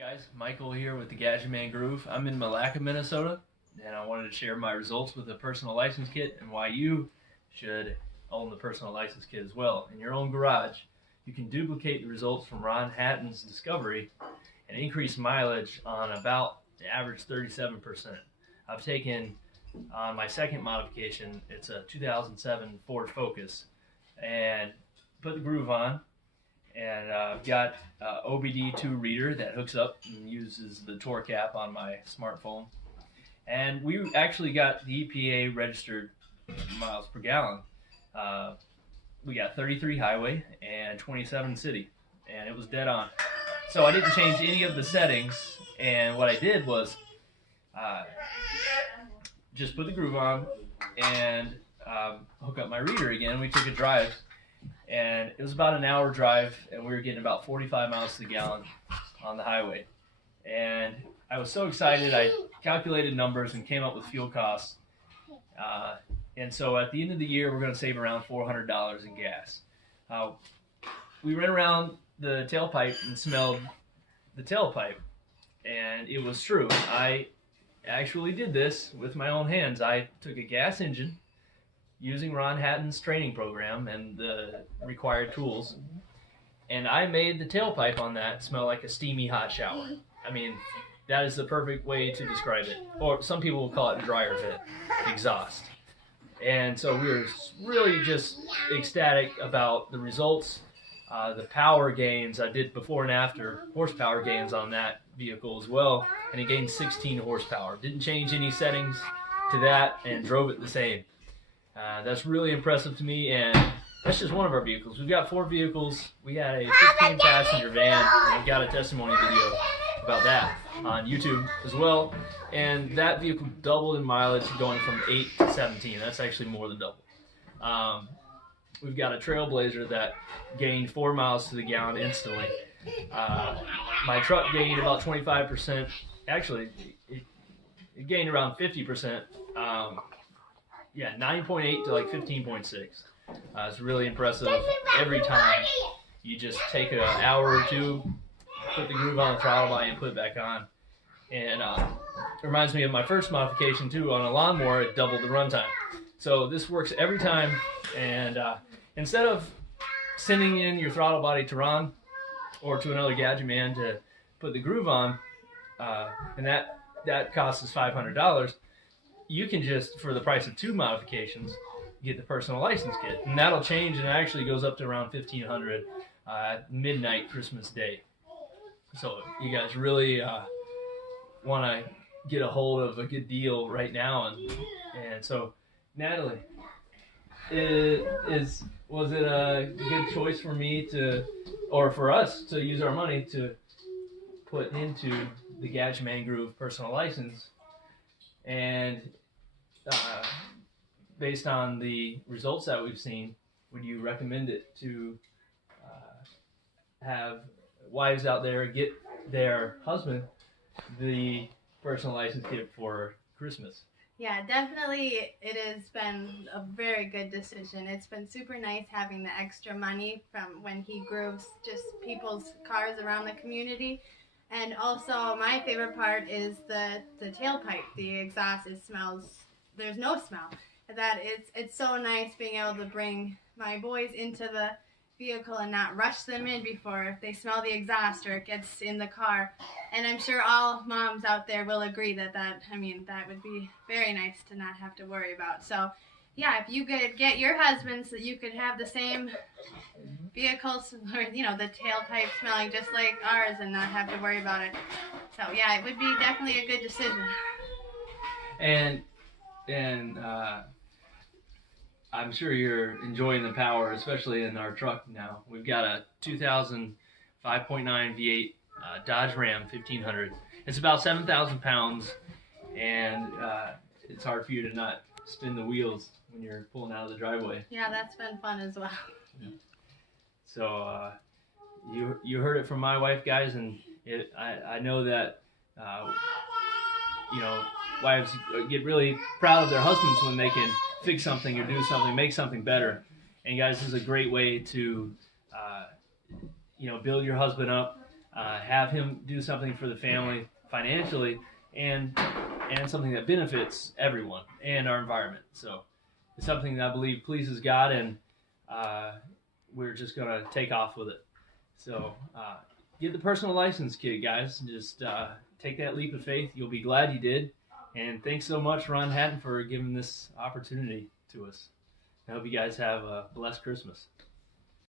Guys, Michael here with the Gadgetman Groove. I'm in Malacca, Minnesota, and I wanted to share my results with a personal license kit and why you should own the personal license kit as well. In your own garage, you can duplicate the results from Ron Hatton's discovery and increase mileage on about the average 37%. I've taken on my second modification, it's a 2007 Ford Focus, and put the groove on. And I've got an OBD2 reader that hooks up and uses the torque app on my smartphone. And we actually got the EPA registered miles per gallon. We got 33 highway and 27 city, and it was dead on. So I didn't change any of the settings, and what I did was just put the groove on and hook up my reader again. We took a drive. And it was about an hour drive, and we were getting about 45 miles to the gallon on the highway. And I was so excited, I calculated numbers and came up with fuel costs. And so at the end of the year, we're going to save around $400 in gas. We ran around the tailpipe and smelled the tailpipe, and it was true. I actually did this with my own hands. I took a gas engine, using Ron Hatton's training program and the required tools, and I made the tailpipe on that smell like a steamy hot shower. I mean, that is the perfect way to describe it. Or some people will call it dryer vent exhaust. And so we were really just ecstatic about the results, the power gains. I did before and after horsepower gains on that vehicle as well, and it gained 16 horsepower. Didn't change any settings to that and drove it the same. That's really impressive to me, and that's just one of our vehicles. We've got 4 vehicles. We had a 15-passenger van, and we've got a testimony video about that on YouTube as well. And that vehicle doubled in mileage, going from 8 to 17. That's actually more than double. We've got a Trailblazer that gained 4 miles to the gallon instantly. My truck gained about 25%. Actually, it gained around 50%. Yeah, 9.8 to like 15.6. It's really impressive. Every time you just take an hour or two, put the groove on the throttle body and put it back on. And it reminds me of my first modification too. On a lawnmower, it doubled the runtime. So this works every time. And instead of sending in your throttle body to Ron or to another Gadgetman to put the groove on, and that costs us $500, you can just, for the price of 2 modifications, get the personal license kit. And that'll change, and it actually goes up to around $1,500 midnight Christmas Day. So you guys really want to get a hold of a good deal right now. And so, Natalie, was it a good choice for me to, or for us to use our money to put into the Gadgetman Groove personal license? And based on the results that we've seen, would you recommend it to have wives out there get their husband the personal license kit for Christmas? Yeah, definitely it has been a very good decision. It's been super nice having the extra money from when he grooves just people's cars around the community. And also my favorite part is the tailpipe, the exhaust. It smells, there's no smell. That it's so nice being able to bring my boys into the vehicle and not rush them in before they smell the exhaust or it gets in the car. And I'm sure all moms out there will agree that would be very nice to not have to worry about. So yeah, if you could get your husband so you could have the same vehicles, or the tailpipe smelling just like ours and not have to worry about it. So yeah, it would be definitely a good decision. And I'm sure you're enjoying the power, especially in our truck now. We've got a 2000 5.9 V8 Dodge Ram 1500. It's about 7,000 pounds, and it's hard for you to not spin the wheels when you're pulling out of the driveway. Yeah, that's been fun as well. Yeah. So you heard it from my wife, guys, and I know that wives get really proud of their husbands when they can fix something or do something, make something better. And guys, this is a great way to build your husband up, have him do something for the family financially, and something that benefits everyone and our environment. So it's something that I believe pleases God, and we're just going to take off with it. So get the personal license kit, guys. Just take that leap of faith. You'll be glad you did. And thanks so much, Ron Hatton, for giving this opportunity to us. I hope you guys have a blessed Christmas.